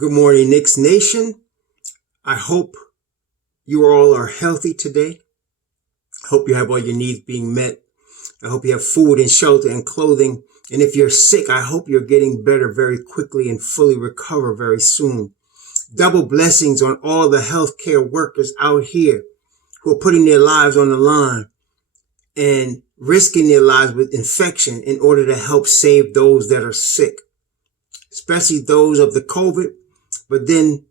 Good morning, Knicks Nation. I hope you all are healthy today. I hope you have all your needs being met. I hope you have food and shelter and clothing. And if you're sick, I hope you're getting better very quickly and fully recover very soon. Double blessings on all the healthcare workers out here who are putting their lives on the line and risking their lives with infection in order to help save those that are sick, especially those of the COVID, but then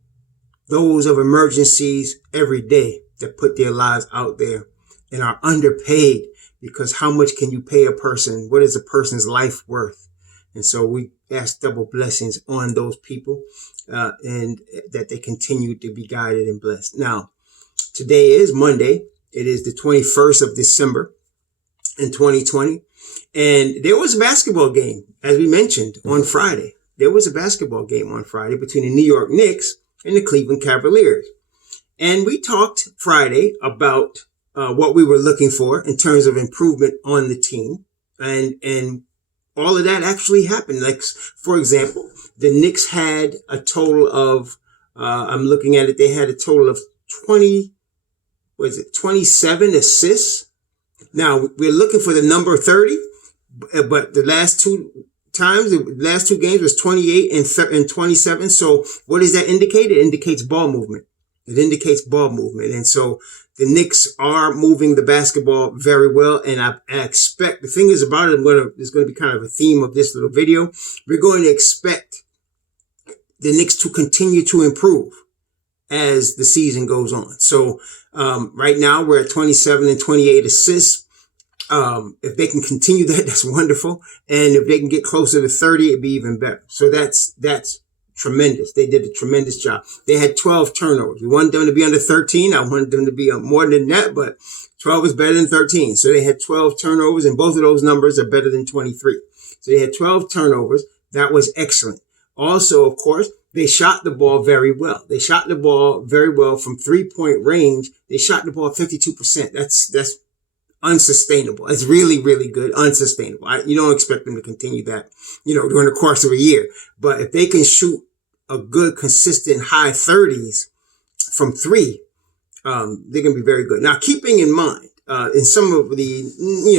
those of emergencies every day that put their lives out there and are underpaid, because how much can you pay a person? What is a person's life worth? And so we ask double blessings on those people and that they continue to be guided and blessed. Now, today is Monday. It is the 21st of December in 2020. And there was a basketball game, as we mentioned, on Friday. There was a basketball game on Friday between the New York Knicks and the Cleveland Cavaliers. And we talked Friday about what we were looking for in terms of improvement on the team. And all of that actually happened. Like, for example, the Knicks had a total of, I'm looking at it, they had a total of 27 assists. Now, we're looking for the number 30, but the last two games was 28 and 27. So what does that indicate? It indicates ball movement. And so the Knicks are moving the basketball very well. And I expect, the thing is about it, there's going to be kind of a theme of this little video. We're going to expect the Knicks to continue to improve as the season goes on. So, right now we're at 27 and 28 assists. If they can continue that, that's wonderful. And if they can get closer to 30, it'd be even better. So that's tremendous. They did a tremendous job. They had 12 turnovers. We wanted them to be under 13. I wanted them to be more than that, but 12 is better than 13. So they had 12 turnovers, and both of those numbers are better than 23. So they had 12 turnovers. That was excellent. Also, of course, they shot the ball very well. They shot the ball very well from 3-point range. They shot the ball 52%. That's unsustainable. It's really, really good. Unsustainable. You don't expect them to continue that, during the course of a year. But if they can shoot a good, consistent high 30s from three, they're going to be very good. Now, keeping in mind, in some of the,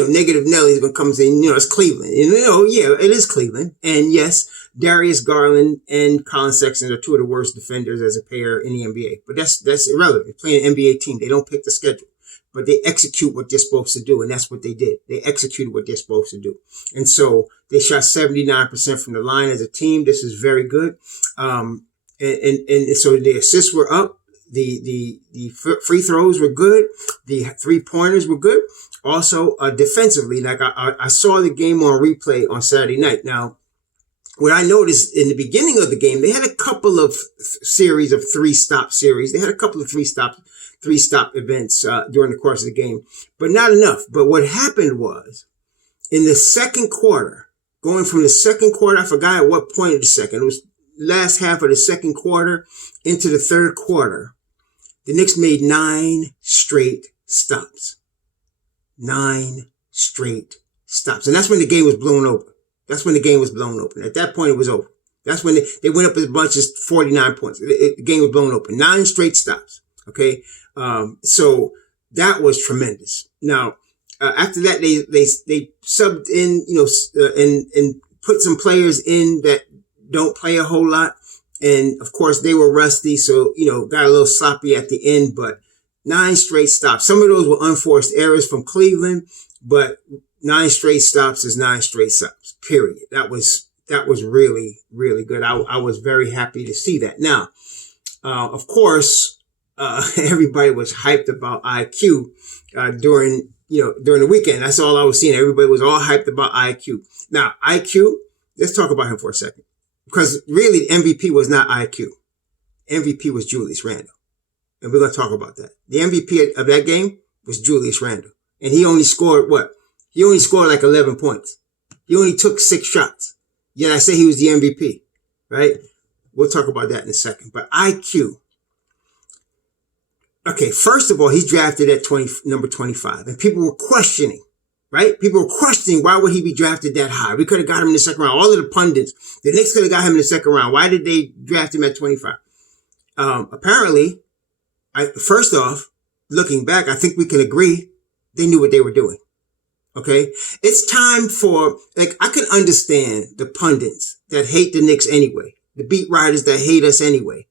negative Nellies when it comes in, it's Cleveland. It is Cleveland. And yes, Darius Garland and Colin Sexton are two of the worst defenders as a pair in the NBA. But that's irrelevant. They're playing an NBA team. They don't pick the schedule, but they execute what they're supposed to do. And that's what they did. They executed what they're supposed to do. And so they shot 79% from the line as a team. This is very good. And so the assists were up. The free throws were good. The 3-pointers were good. Also, defensively, like I saw the game on replay on Saturday night. Now, what I noticed in the beginning of the game, they had a couple of series of three-stop series. They had a couple of three-stop events during the course of the game, but not enough. But what happened was, in the second quarter, going from the second quarter, I forgot at what point of the second, it was last half of the second quarter into the third quarter, the Knicks made 9 straight stops. 9 straight stops. And that's when the game was blown open. At that point, it was over. That's when they went up as much as 49 points. The game was blown open. 9 straight stops. Okay. So that was tremendous. Now, after that, they subbed in, and put some players in that don't play a whole lot. And of course they were rusty. So, got a little sloppy at the end, but 9 straight stops. Some of those were unforced errors from Cleveland, but 9 straight stops is 9 straight stops, period. That was really, really good. I was very happy to see that. Now, of course, everybody was hyped about IQ, during the weekend. That's all I was seeing. Everybody was all hyped about IQ. Now, IQ, let's talk about him for a second, because really the MVP was not IQ. MVP was Julius Randle. And we're going to talk about that. The MVP of that game was Julius Randle. And he only scored He only scored like 11 points. He only took 6 shots. Yet I say he was the MVP, right? We'll talk about that in a second. But IQ. Okay, first of all, he's drafted at number 25. And people were questioning right? People were questioning why would he be drafted that high? We could have got him in the second round. All of the pundits, the Knicks could have got him in the second round. Why did they draft him at 25? Apparently, first off, looking back, I think we can agree they knew what they were doing. Okay? It's time for, like, I can understand the pundits that hate the Knicks anyway, the beat writers that hate us anyway,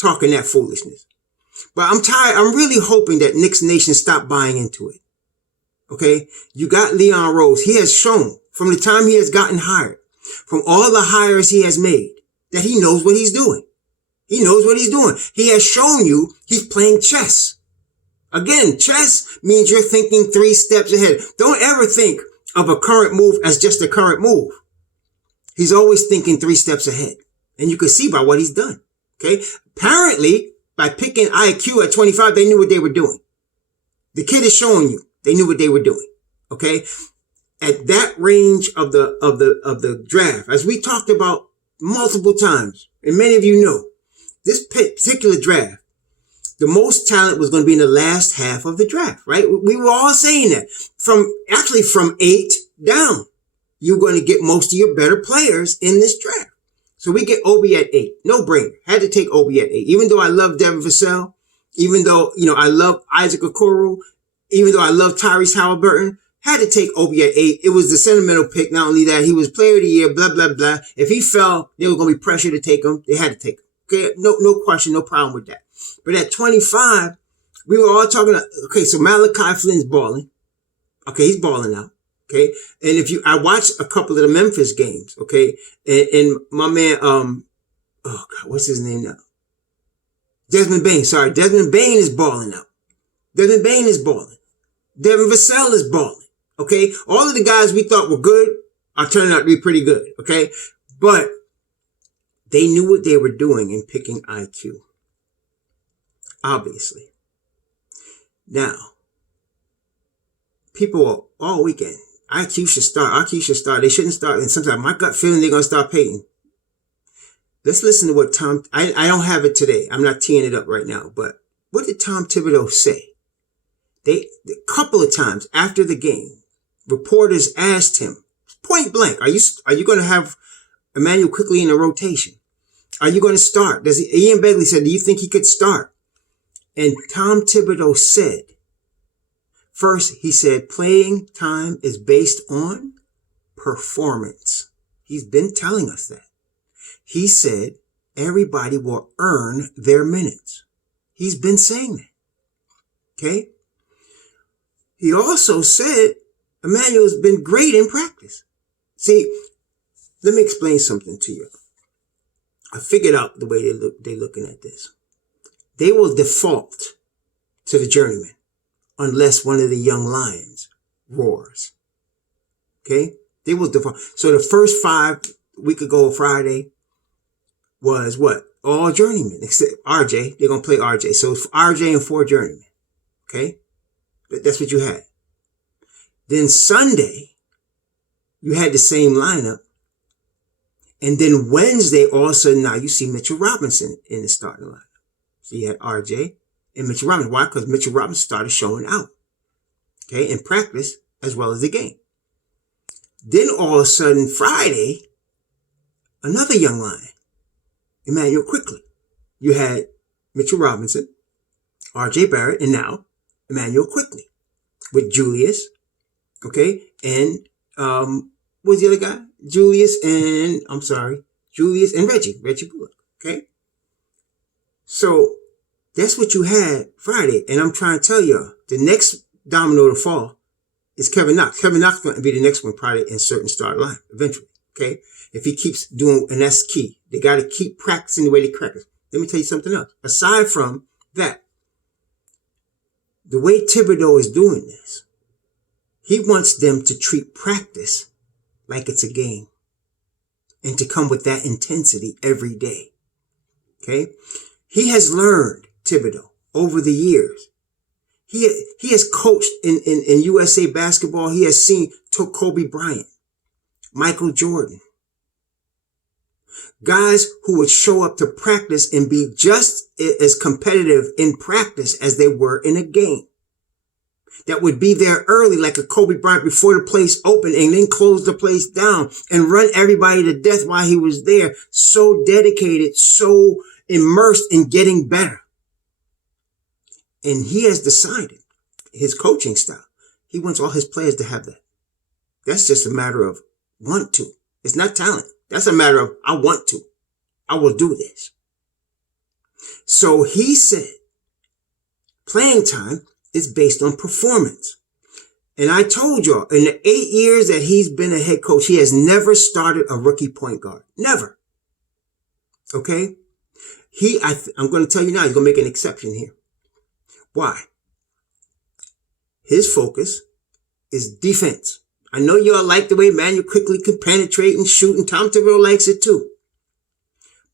talking that foolishness. But I'm tired. I'm really hoping that Knicks Nation stop buying into it. Okay? You got Leon Rose. He has shown from the time he has gotten hired, from all the hires he has made, that he knows what he's doing. He knows what he's doing. He has shown you he's playing chess. Again, chess means you're thinking 3 steps ahead. Don't ever think of a current move as just a current move. He's always thinking 3 steps ahead. And you can see by what he's done. Okay? Apparently, by picking IQ at 25, they knew what they were doing. The kid is showing you they knew what they were doing. Okay? At that range of the draft, as we talked about multiple times, and many of you know, this particular draft, the most talent was going to be in the last half of the draft, right? We were all saying that. From 8 down, you're going to get most of your better players in this draft. So we get Obi at 8. No brainer. Had to take Obi at 8. Even though I love Devin Vassell, even though, I love Isaac Okoro, even though I love Tyrese Halliburton, had to take Obi at 8. It was the sentimental pick. Not only that, he was player of the year, blah, blah, blah. If he fell, they were going to be pressured to take him. They had to take him. Okay, no question, no problem with that. But at 25, we were all talking, okay, so Malachi Flynn's balling. Okay, he's balling out. Okay, and I watched a couple of the Memphis games. Okay, and my man, oh God, what's his name now? Desmond Bane. Sorry, Desmond Bane is balling out. Desmond Bane is balling. Devin Vassell is balling. Okay, all of the guys we thought were good are turning out to be pretty good. Okay, but they knew what they were doing in picking IQ. Obviously. Now, people all weekend, IQ should start. They shouldn't start. And sometimes my gut feeling they're going to start Peyton. Let's listen to what I don't have it today. I'm not teeing it up right now. But what did Tom Thibodeau say? A couple of times after the game, reporters asked him, point blank, are you going to have Emmanuel Quickley in the rotation? Are you going to start? Ian Begley said, do you think he could start? And Tom Thibodeau said, first, he said, playing time is based on performance. He's been telling us that. He said, everybody will earn their minutes. He's been saying that. Okay? He also said, Emmanuel's been great in practice. See, let me explain something to you. I figured out the way they're looking at this. They will default to the journeyman unless one of the young lions roars. Okay? They will default. So the first 5 week ago Friday was what? All journeymen except RJ. They're going to play RJ. So it's RJ and 4 journeymen. Okay? That's what you had. Then Sunday, you had the same lineup. And then Wednesday, all of a sudden, now you see Mitchell Robinson in the starting lineup. So you had RJ and Mitchell Robinson. Why? Because Mitchell Robinson started showing out. Okay, in practice as well as the game. Then all of a sudden, Friday, another young lion, Emmanuel Quickley. You had Mitchell Robinson, RJ Barrett, and now Emmanuel Quickley with Julius. Okay, and what's the other guy? Julius and Reggie Bullock. Okay. So that's what you had Friday. And I'm trying to tell y'all, the next domino to fall is Kevin Knox. Kevin Knox is going to be the next one probably in certain start line eventually. Okay. If he keeps doing, and that's key. They got to keep practicing the way they practice. Let me tell you something else. Aside from that, the way Thibodeau is doing this, he wants them to treat practice like it's a game and to come with that intensity every day. Okay. He has learned, Thibodeau, over the years. He has coached in USA basketball. He has seen Kobe Bryant, Michael Jordan, guys who would show up to practice and be just as competitive in practice as they were in a game. that would be there early like a Kobe Bryant before the place opened and then close the place down and run everybody to death while he was there. So dedicated, so immersed in getting better. And he has decided his coaching style. He wants all his players to have that. That's just a matter of want to. It's not talent. That's a matter of I want to. I will do this. So he said playing time is based on performance. And I told y'all, in the 8 years that he's been a head coach, he has never started a rookie point guard. Never. Okay? I'm going to tell you now, he's going to make an exception here. Why? His focus is defense. I know y'all like the way Manuel quickly can penetrate and shoot, and Tom Thibodeau likes it too.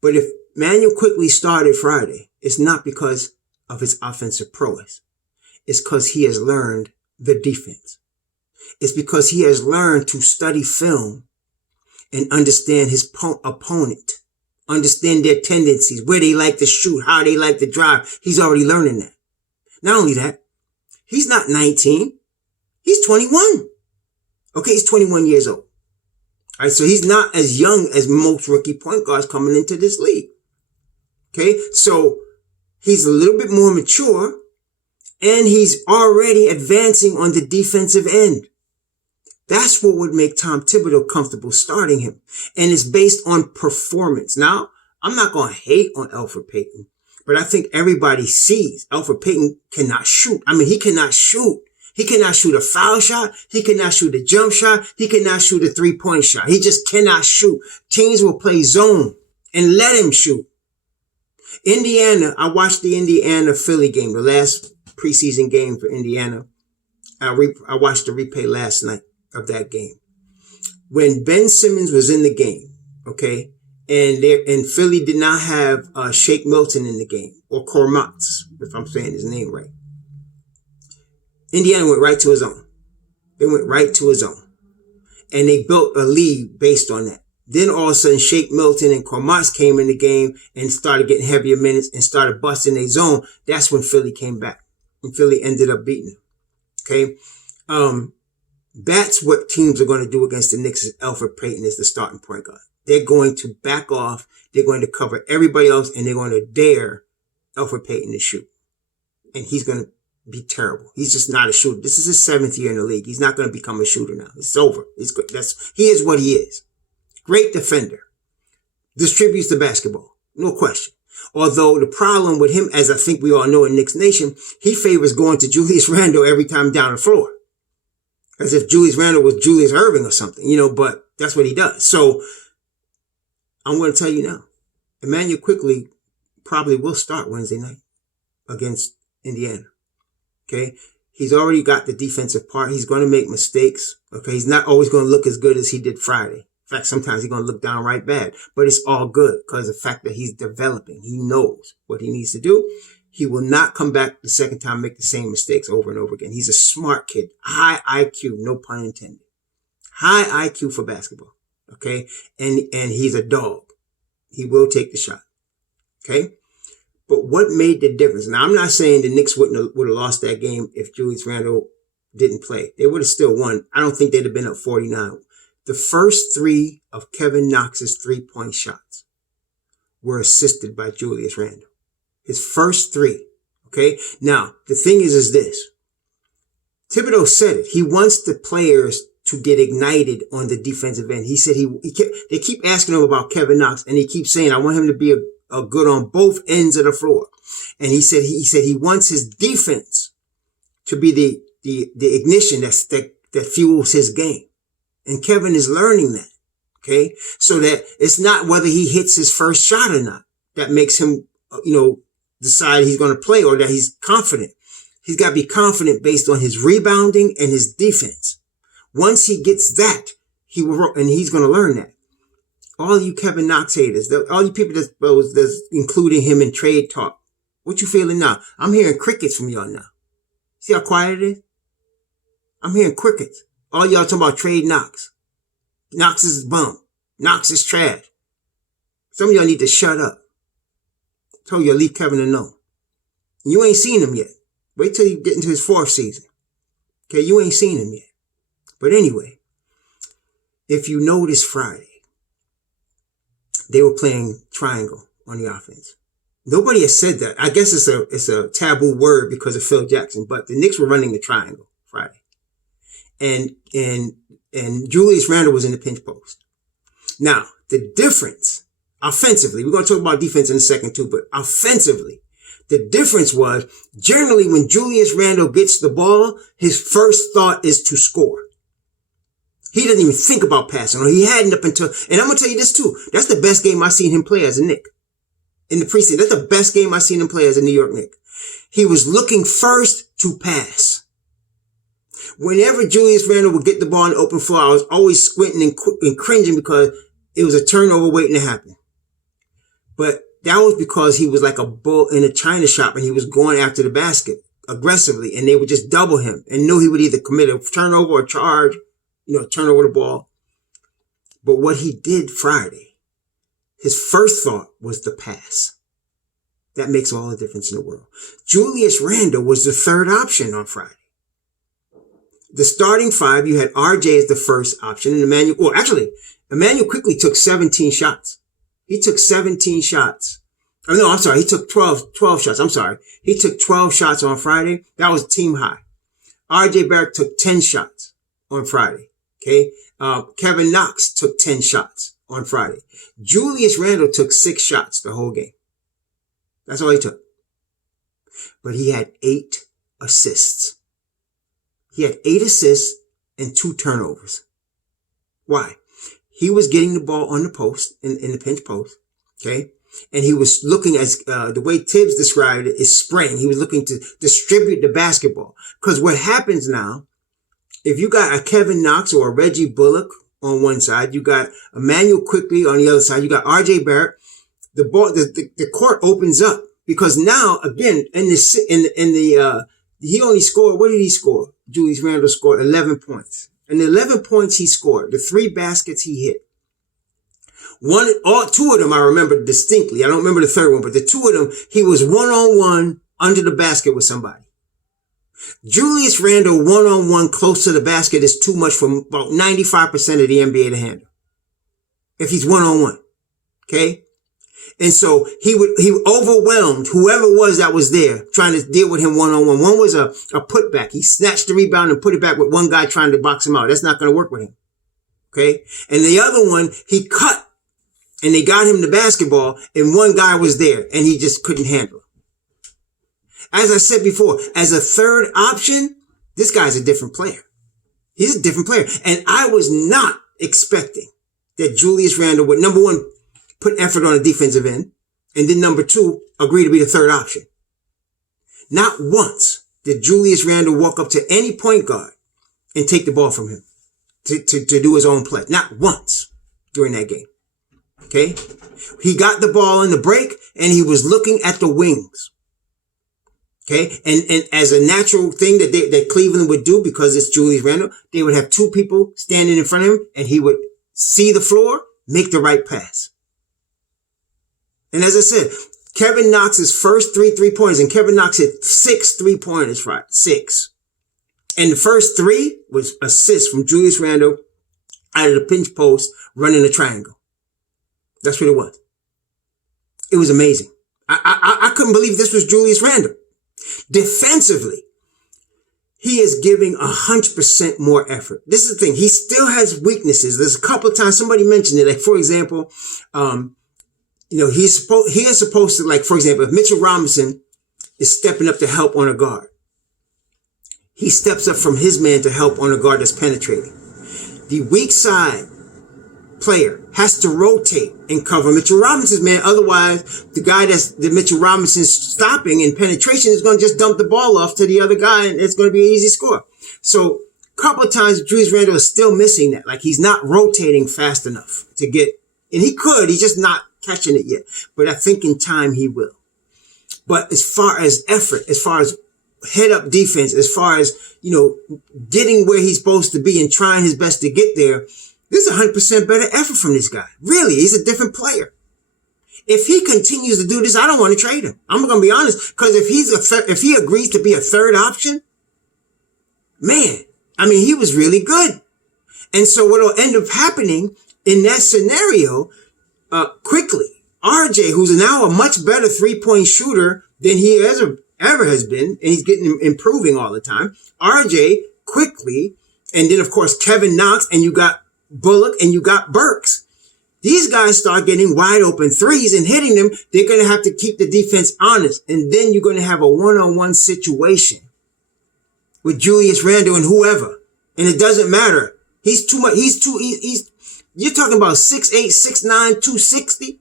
But if Manuel quickly started Friday, it's not because of his offensive prowess. It's because he has learned the defense. It's because he has learned to study film and understand his opponent, understand their tendencies, where they like to shoot, how they like to drive. He's already learning that. Not only that, he's not 19. He's 21. Okay, he's 21 years old. All right, so he's not as young as most rookie point guards coming into this league. Okay, so he's a little bit more mature, and he's already advancing on the defensive end. That's what would make Tom Thibodeau comfortable starting him. And it's based on performance. Now, I'm not going to hate on Elfrid Payton, but I think everybody sees Elfrid Payton cannot shoot. I mean, he cannot shoot. He cannot shoot a foul shot. He cannot shoot a jump shot. He cannot shoot a three-point shot. He just cannot shoot. Teams will play zone and let him shoot. Indiana, I watched the Indiana-Philly game, the last preseason game for Indiana. I watched the replay last night of that game. When Ben Simmons was in the game, okay, and Philly did not have Shake Milton in the game, or Kormatz, if I'm saying his name right. Indiana went right to his own. They went right to his own. And they built a lead based on that. Then all of a sudden, Shake Milton and Kormatz came in the game and started getting heavier minutes and started busting their zone. That's when Philly came back. And Philly ended up beating them. Okay? That's what teams are going to do against the Knicks. Elfrid Payton is the starting point guard. They're going to back off. They're going to cover everybody else, and they're going to dare Elfrid Payton to shoot. And he's going to be terrible. He's just not a shooter. This is his 7th year in the league. He's not going to become a shooter now. It's over. It's good. He is what he is. Great defender. Distributes the basketball. No question. Although the problem with him, as I think we all know in Knicks Nation, he favors going to Julius Randle every time down the floor. As if Julius Randle was Julius Erving or something, but that's what he does. So I'm going to tell you now, Emmanuel Quickly probably will start Wednesday night against Indiana. Okay. He's already got the defensive part. He's going to make mistakes. Okay. He's not always going to look as good as he did Friday. In fact, sometimes he's going to look downright bad, but it's all good because of the fact that he's developing. He knows what he needs to do. He will not come back the second time and make the same mistakes over and over again. He's a smart kid. High IQ, no pun intended. High IQ for basketball. Okay. And he's a dog. He will take the shot. Okay. But what made the difference? Now, I'm not saying the Knicks would have lost that game if Julius Randle didn't play. They would have still won. I don't think they'd have been up 49. The first 3 of Kevin Knox's 3-point shots were assisted by Julius Randle. His first 3. Okay. Now, the thing is this. Thibodeau said it. He wants the players to get ignited on the defensive end. He said they keep asking him about Kevin Knox, and he keeps saying, I want him to be a good on both ends of the floor. And he said he wants his defense to be the ignition that fuels his game. And Kevin is learning that. Okay. So that it's not whether he hits his first shot or not that makes him, decide he's going to play or that he's confident. He's got to be confident based on his rebounding and his defense. Once he gets that, he's going to learn that. All you Kevin Knox haters, all you people that's including him in trade talk, what you feeling now? I'm hearing crickets from y'all now. See how quiet it is? I'm hearing crickets. All y'all talking about trade Knox. Knox is bum. Knox is trash. Some of y'all need to shut up. I told you, leave Kevin alone. You ain't seen him yet. Wait till you get into his 4th season. Okay, you ain't seen him yet. But anyway, if you notice Friday, they were playing triangle on the offense. Nobody has said that. I guess it's a taboo word because of Phil Jackson, but the Knicks were running the triangle Friday. And Julius Randle was in the pinch post. Now, the difference offensively, we're going to talk about defense in a second too, but offensively, the difference was generally when Julius Randle gets the ball, his first thought is to score. He doesn't even think about passing, or he hadn't up until, and I'm going to tell you this too. That's the best game I've seen him play as a Knick. In the preseason, that's the best game I've seen him play as a New York Knick. He was looking first to pass. Whenever Julius Randle would get the ball on the open floor, I was always squinting and cringing because it was a turnover waiting to happen. But that was because he was like a bull in a china shop and he was going after the basket aggressively, and they would just double him and knew he would either commit a turnover or charge, turn over the ball. But what he did Friday, his first thought was the pass. That makes all the difference in the world. Julius Randle was the third option on Friday. The starting five, you had RJ as the first option, and Emmanuel quickly took 17 shots. He took 17 shots. Oh, no, I'm sorry. He took 12 shots. I'm sorry. He took 12 shots on Friday. That was team high. RJ Barrett took 10 shots on Friday. Okay. Kevin Knox took 10 shots on Friday. Julius Randle took 6 shots the whole game. That's all he took. But he had 8 assists. He had 8 assists and 2 turnovers. Why? He was getting the ball on the post, in the pinch post, okay? And he was looking, as the way Tibbs described it, is spraying. He was looking to distribute the basketball. Because what happens now, if you got a Kevin Knox or a Reggie Bullock on one side, you got Emmanuel Quickly on the other side, you got RJ Barrett, the ball, the court opens up. Because now, again, he only scored, what did he score? Julius Randle scored 11 points. And the 11 points he scored, the 3 baskets he hit, 2 of them I remember distinctly. I don't remember the third one, but the 2 of them, he was one-on-one under the basket with somebody. Julius Randle one-on-one close to the basket is too much for about 95% of the NBA to handle. If he's one-on-one. Okay? And so he overwhelmed whoever was that was there trying to deal with him one-on-one. One was a putback. He snatched the rebound and put it back with one guy trying to box him out. That's not going to work with him. Okay. And the other one, he cut and they got him the basketball and one guy was there and he just couldn't handle it. As I said before, as a third option, this guy's a different player. He's a different player. And I was not expecting that Julius Randle would, number one, put effort on the defensive end, and then number 2, agree to be the third option. Not once did Julius Randle walk up to any point guard and take the ball from him to do his own play. Not once during that game. Okay? He got the ball in the break, and he was looking at the wings. Okay? And as a natural thing that Cleveland would do, because it's Julius Randle, they would have 2 people standing in front of him, and he would see the floor, make the right pass. And as I said, Kevin Knox's first 3 3-pointers, and Kevin Knox hit 6 3-pointers, right? 6. And the first 3 was assists from Julius Randle out of the pinch post running a triangle. That's what it was. It was amazing. I couldn't believe this was Julius Randle. Defensively, he is giving 100% more effort. This is the thing. He still has weaknesses. There's a couple of times somebody mentioned it. Like, for example, he is supposed to, like, for example, if Mitchell Robinson is stepping up to help on a guard, he steps up from his man to help on a guard that's penetrating. The weak side player has to rotate and cover Mitchell Robinson's man. Otherwise, the guy that Mitchell Robinson's stopping in penetration is going to just dump the ball off to the other guy, and it's going to be an easy score. So a couple of times, Julius Randle is still missing that. Like, he's not rotating fast enough to get, and he could, he's just not catching it yet. But I think in time he will. But as far as effort, as far as head up defense, as far as, getting where he's supposed to be and trying his best to get there, this is 100% better effort from this guy. Really, he's a different player. If he continues to do this, I don't want to trade him. I'm going to be honest, because if he agrees to be a third option, man, I mean, he was really good. And so what will end up happening in that scenario, quickly, RJ, who's now a much better 3-point shooter than he ever has been, and he's improving all the time. RJ quickly, and then of course Kevin Knox, and you got Bullock, and you got Burks. These guys start getting wide open threes and hitting them. They're going to have to keep the defense honest. And then you're going to have a one-on-one situation with Julius Randle and whoever. And it doesn't matter. He's too much. You're talking about 6'8", 6'9", 260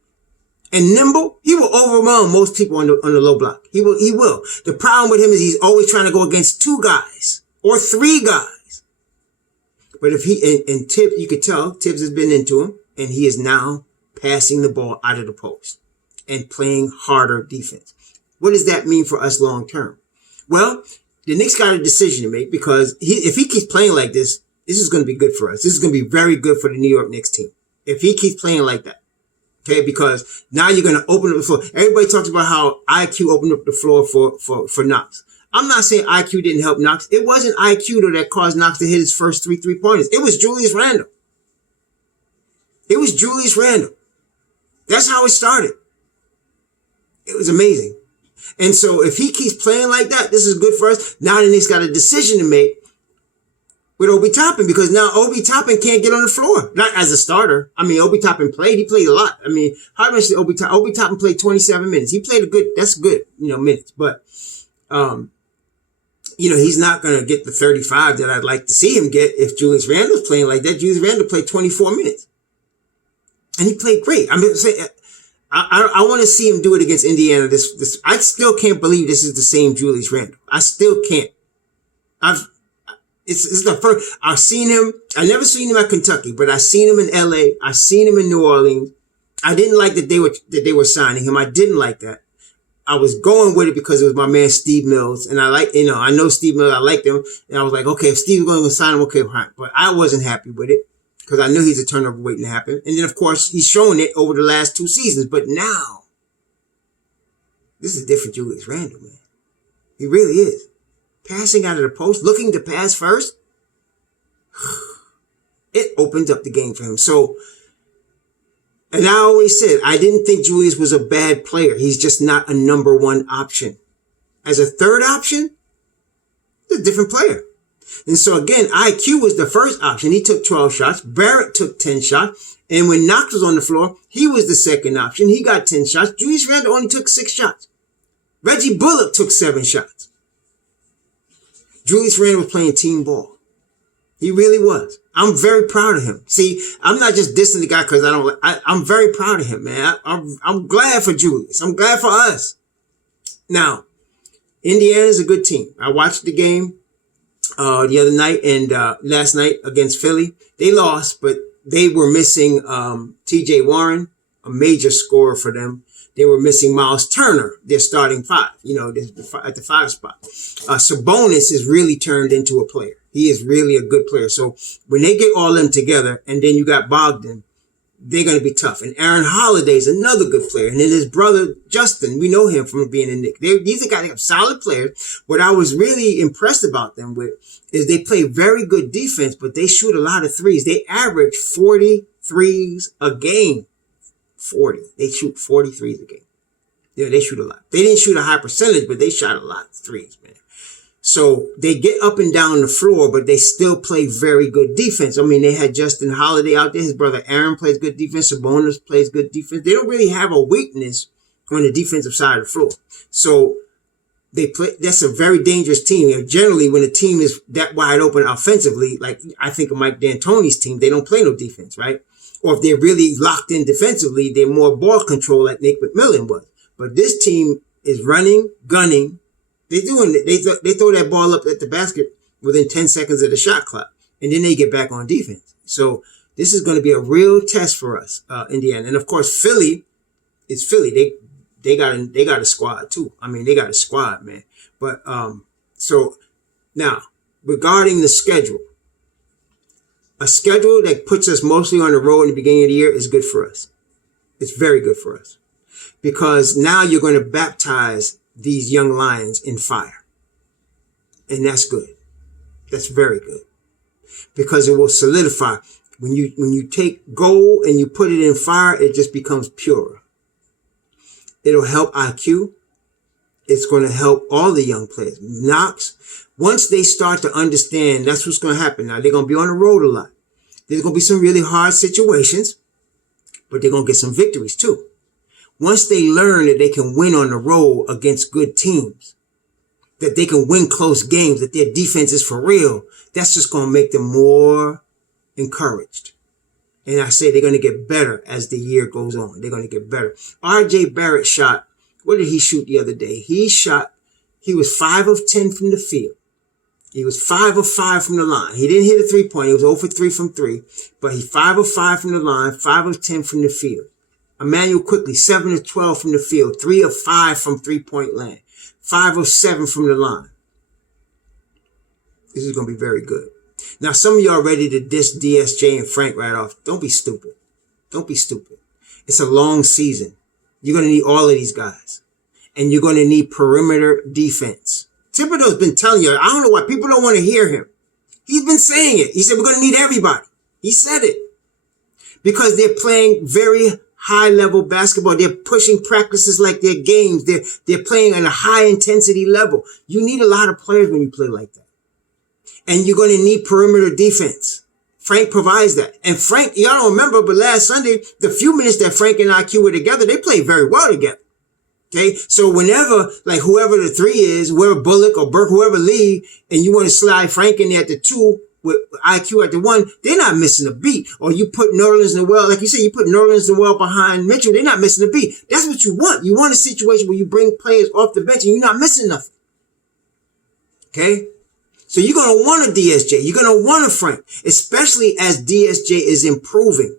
and nimble. He will overwhelm most people on the low block. He will. The problem with him is he's always trying to go against 2 guys or 3 guys. But if and Tibbs, you could tell Tibbs has been into him. And he is now passing the ball out of the post and playing harder defense. What does that mean for us long term? Well, the Knicks got a decision to make, because if he keeps playing like this, this is going to be good for us. This is going to be very good for the New York Knicks team. If he keeps playing like that. Okay, because now you're going to open up the floor. Everybody talks about how IQ opened up the floor for Knox. I'm not saying IQ didn't help Knox. It wasn't IQ that caused Knox to hit his first 3 3-pointers. It was Julius Randle. It was Julius Randle. That's how it started. It was amazing. And so if he keeps playing like that, this is good for us. Now the Knicks got a decision to make with Obi Toppin, because now Obi Toppin can't get on the floor. Not as a starter. I mean, Obi Toppin played. He played a lot. I mean, how much did Obi Toppin played 27 minutes. He played that's good, minutes. But, he's not going to get the 35 that I'd like to see him get if Julius Randle's playing like that. Julius Randle played 24 minutes. And he played great. I mean, I want to see him do it against Indiana. I still can't believe this is the same Julius Randle. I still can't. It's the first I've seen him. I never seen him at Kentucky, but I seen him in LA. I seen him in New Orleans. I didn't like that they were signing him. I didn't like that. I was going with it because it was my man Steve Mills, and I know Steve Mills. I liked him, and I was like, okay, if Steve's going to sign him, okay, fine. But I wasn't happy with it, because I knew he's a turnover waiting to happen. And then, of course, he's shown it over the last 2 seasons. But now, this is a different Julius Randle, man. He really is. Passing out of the post, looking to pass first. It opens up the game for him. So, and I always said, I didn't think Julius was a bad player. He's just not a number 1 option. As a third option, he's a different player. And so again, IQ was the first option. He took 12 shots. Barrett took 10 shots. And when Knox was on the floor, he was the second option. He got 10 shots. Julius Randle only took 6 shots. Reggie Bullock took 7 shots. Julius Randle was playing team ball. He really was. I'm very proud of him. See, I'm not just dissing the guy because I'm very proud of him, man. I'm glad for Julius. I'm glad for us. Now, Indiana's a good team. I watched the game the other night and last night against Philly. They lost, but they were missing TJ Warren, a major scorer for them. They were missing Miles Turner, their starting 5, at the 5 spot. Sabonis has really turned into a player. He is really a good player. So when they get all them together, and then you got Bogdan, they're going to be tough. And Aaron Holiday's another good player. And then his brother, Justin, we know him from being in Knicks. These are guys that have solid players. What I was really impressed about them with is they play very good defense, but they shoot a lot of threes. They average 40 threes a game. 40. They shoot 40 threes a game. Yeah, they shoot a lot. They didn't shoot a high percentage, but they shot a lot of threes, man. So they get up and down the floor, but they still play very good defense. I mean, they had Justin Holiday out there. His brother Aaron plays good defense. Sabonis plays good defense. They don't really have a weakness on the defensive side of the floor. So they play. That's a very dangerous team. And generally, when a team is that wide open offensively, like I think of Mike D'Antoni's team, they don't play no defense, right? Or if they're really locked in defensively, they're more ball control like Nick McMillan was. But this team is running, gunning. They're doing it. They throw that ball up at the basket within 10 seconds of the shot clock, and then they get back on defense. So this is going to be a real test for us, Indiana. And of course, Philly is Philly. They got a squad too. I mean, they got a squad, man. But so now regarding the schedule, a schedule that puts us mostly on the road in the beginning of the year is good for us. It's very good for us because now you're going to baptize these young lions in fire. And that's good. That's very good. because it will solidify. When you take gold and you put it in fire, it just becomes purer. It'll help IQ. It's going to help all the young players. Knox, once they start to understand, that's what's going to happen. Now, they're going to be on the road a lot. There's going to be some really hard situations, but they're going to get some victories too. Once they learn that they can win on the road against good teams, that they can win close games, that their defense is for real, that's just going to make them more encouraged. And I say they're going to get better as the year goes on. They're going to get better. RJ Barrett shot, what did he shoot the other day? He was 5 of 10 from the field. He was 5 of 5 from the line. He didn't hit a 3-point. He was 0 for 3 from 3, but he 5 of 5 from the line, 5 of 10 from the field. Emmanuel Quickly, 7 of 12 from the field, 3 of 5 from 3-point land, 5 of 7 from the line. This is going to be very good. Now, some of y'all ready to diss DSJ and Frank right off. Don't be stupid. Don't be stupid. It's a long season. You're going to need all of these guys. And you're going to need perimeter defense. Thibodeau's been telling you, I don't know why people don't want to hear him. He's been saying it. He said, we're going to need everybody. He said it. Because they're playing very high level basketball. They're pushing practices like they're games. They're playing at a high intensity level. You need a lot of players when you play like that. And you're going to need perimeter defense. Frank provides that. And Frank, y'all don't remember, but last Sunday, the few minutes that Frank and IQ were together, they played very well together. Okay. So whenever, like whoever the 3 is, whoever Bullock or Burke, whoever leave, and you want to slide Frank in there at the 2 with IQ at the 1, they're not missing a beat. Or you put Nerlens Noel, like you said, you put Nerlens Noel behind Mitchell, they're not missing a beat. That's what you want. You want a situation where you bring players off the bench and you're not missing nothing. Okay. So you're going to want a DSJ. You're going to want a Frank, especially as DSJ is improving.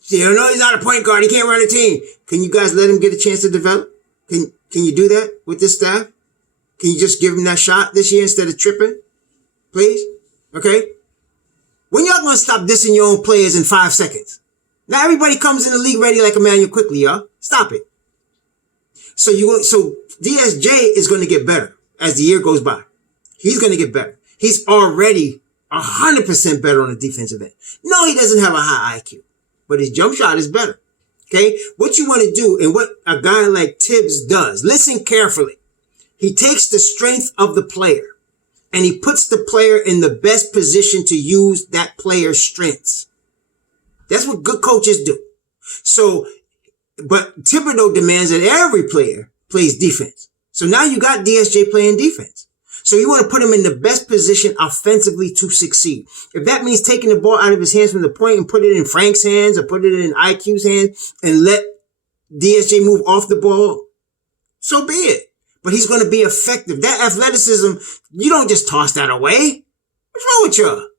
So, you know, he's not a point guard. He can't run a team. Can you guys let him get a chance to develop? Can you do that with this staff? Can you just give him that shot this year instead of tripping? Please? Okay? When y'all going to stop dissing your own players in 5 seconds? Now everybody comes in the league ready like Emmanuel Quickly, y'all. Stop it. So DSJ is going to get better as the year goes by. He's going to get better. He's already 100% better on the defensive end. No, he doesn't have a high IQ, but his jump shot is better. Okay. What you want to do and what a guy like Tibbs does, listen carefully. He takes the strength of the player and he puts the player in the best position to use that player's strengths. That's what good coaches do. So, but Thibodeau demands that every player plays defense. So now you got DSJ playing defense. So you want to put him in the best position offensively to succeed. If that means taking the ball out of his hands from the point and put it in Frank's hands or put it in IQ's hands and let DSJ move off the ball, so be it. But he's going to be effective. That athleticism, you don't just toss that away. What's wrong with you?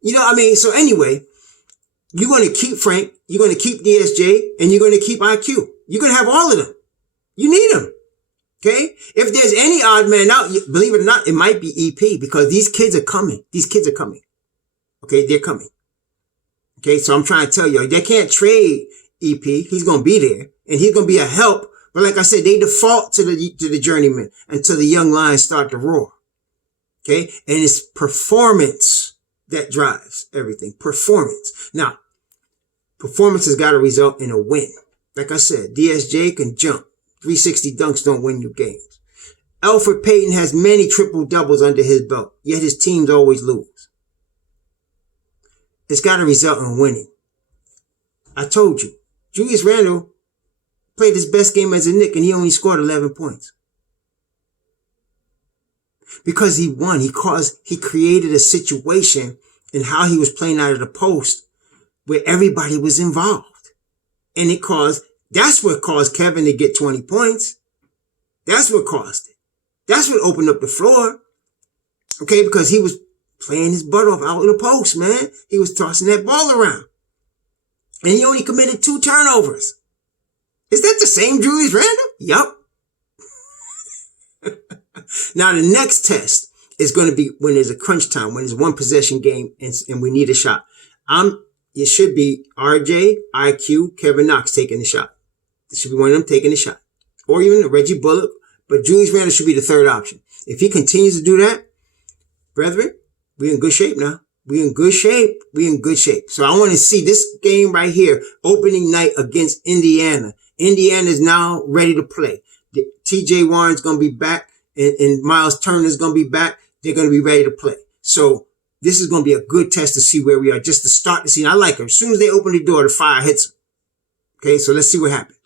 You know, I mean, so anyway, you're going to keep Frank, you're going to keep DSJ, and you're going to keep IQ. You're going to have all of them. You need them. Okay. If there's any odd man out, believe it or not, it might be EP because these kids are coming. These kids are coming. Okay. They're coming. Okay. So I'm trying to tell you, they can't trade EP. He's going to be there and he's going to be a help. But like I said, they default to the journeyman until the young lions start to roar. Okay. And it's performance that drives everything. Performance. Now, performance has got to result in a win. Like I said, DSJ can jump. 360 dunks don't win you games. Elfrid Payton has many triple doubles under his belt, yet his teams always lose. It's got to result in winning. I told you, Julius Randle played his best game as a Knick and he only scored 11 points. Because he won, he created a situation in how he was playing out of the post where everybody was involved. And that's what caused Kevin to get 20 points. That's what caused it. That's what opened up the floor. Okay, because he was playing his butt off out in the post, man. He was tossing that ball around. And he only committed 2 turnovers. Is that the same Julius Randle? Yup. Now the next test is going to be when there's a crunch time, when it's 1 possession game and we need a shot. It should be RJ, IQ, Kevin Knox taking the shot. It should be one of them taking the shot. Or even Reggie Bullock. But Julius Randle should be the third option. If he continues to do that, brethren, we're in good shape now. We're in good shape. We're in good shape. So I want to see this game right here, opening night against Indiana. Indiana is now ready to play. TJ Warren's going to be back, and Miles Turner's going to be back. They're going to be ready to play. So this is going to be a good test to see where we are, just to start the season. I like it. As soon as they open the door, the fire hits them. Okay, so let's see what happens.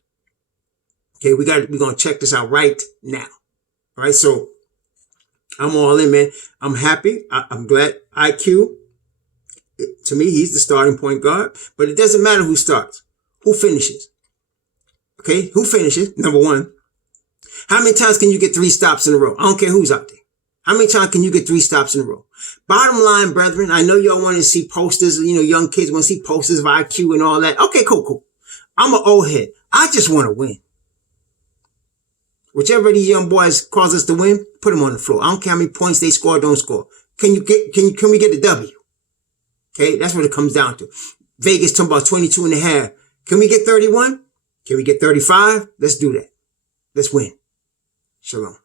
Okay, we're going to check this out right now. All right, so I'm all in, man. I'm happy. I'm glad. IQ, to me, he's the starting point guard. But it doesn't matter who starts. Who finishes? Okay, who finishes? Number one. How many times can you get 3 stops in a row? I don't care who's out there. How many times can you get 3 stops in a row? Bottom line, brethren, I know y'all want to see posters, young kids want to see posters of IQ and all that. Okay, cool. I'm an old head. I just want to win. Whichever of these young boys cause us to win, put them on the floor. I don't care how many points they score or don't score. Can we get the W? Okay, that's what it comes down to. Vegas talking about 22.5. Can we get 31? Can we get 35? Let's do that. Let's win. Shalom.